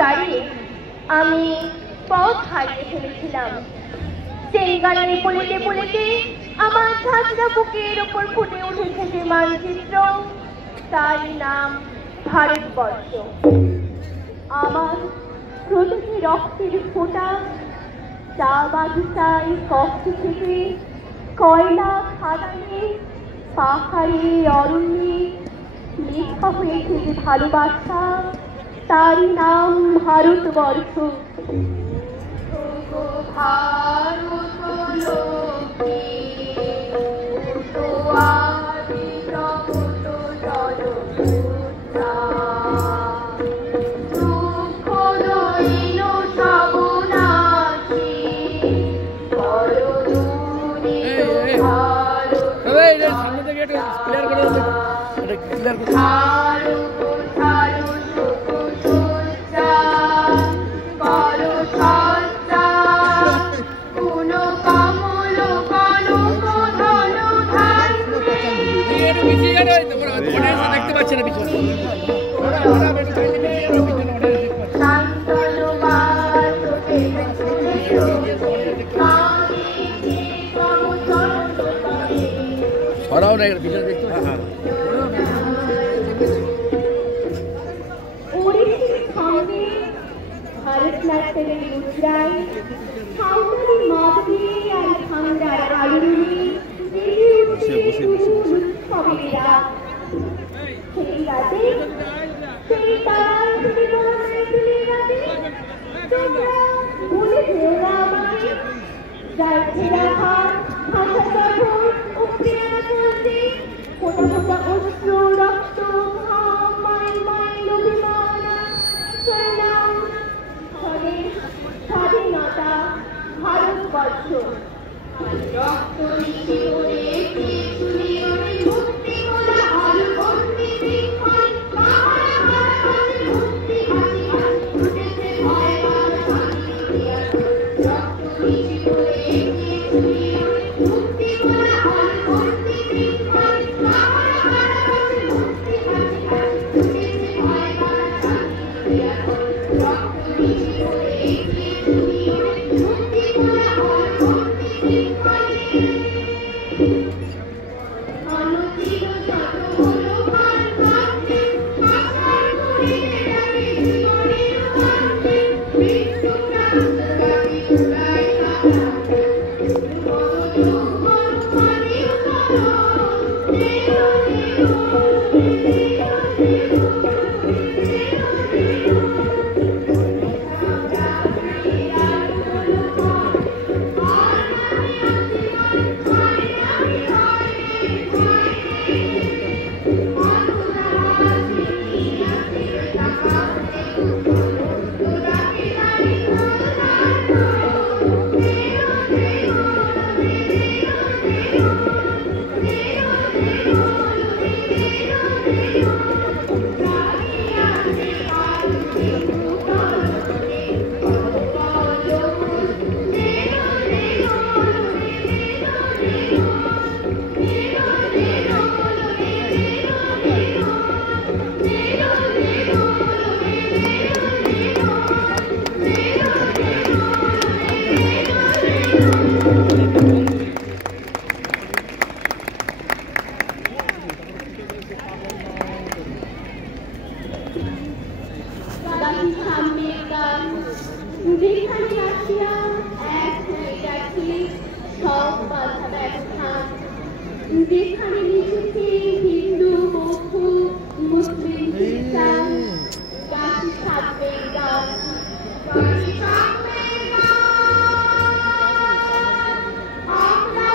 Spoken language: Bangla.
দাঁড়িয়ে আমি পথ হারিয়ে ফেলেছিলাম। সেই গানের পলিতে পলিতে আমার ঝাঁঝরা বুকের ওপর ফুটে উঠেছে যে মানচিত্র, তার নাম ভারতবর্ষ। আমার প্রতিটি রক্তের ফোঁটা, চা বাগিচায়, কফি থেকে, কয়লা খাদানে, পাহাড়ে, অরণ্যে লেখা হয়েছে যে ভালোবাসা, তারই নাম ভারতবর্ষ। ভারতনাট্যমের মুদ্রায় সাঁওতালি মাদুরি আর ভাঙ্গার আলোড়নে উৎসবের রাত। সেই রাতে, সেই তারার রাতে তোমরা ভুলে যেও না আমাকে। যার ছেঁড়া হাত, ভাষা চর্বণ, উক্তিয়ানা চলছে, ফোটা ফোটা অশ্রু, রক্ত, ঘাম, মাইল মাইল অভিমান, সংগ্রাম, স্বদেশ, স্বাধীনতা, ভারতবর্ষ। রক্ত নিচে পড়ে মুক্তি বলা আলো বন্দি শৃঙ্খল, মুক্তি হাসি হাসি উঠেছে ভয় রক্ত নিচে পড়ে মুক্তি বলা আলো বন্দি শৃঙ্খল, মুক্তি হাসি হাসি উঠেছে ভয় রক্ত নিচে পড়ে মুক্তি বলা আলো বন্দি শৃঙ্খল। যেখানে লিখেছে হিন্দু, বৌদ্ধ, মুসলিম, খ্রিস্টান, গাছি থাকবে গান, গাছি থাকবে গান, আমরা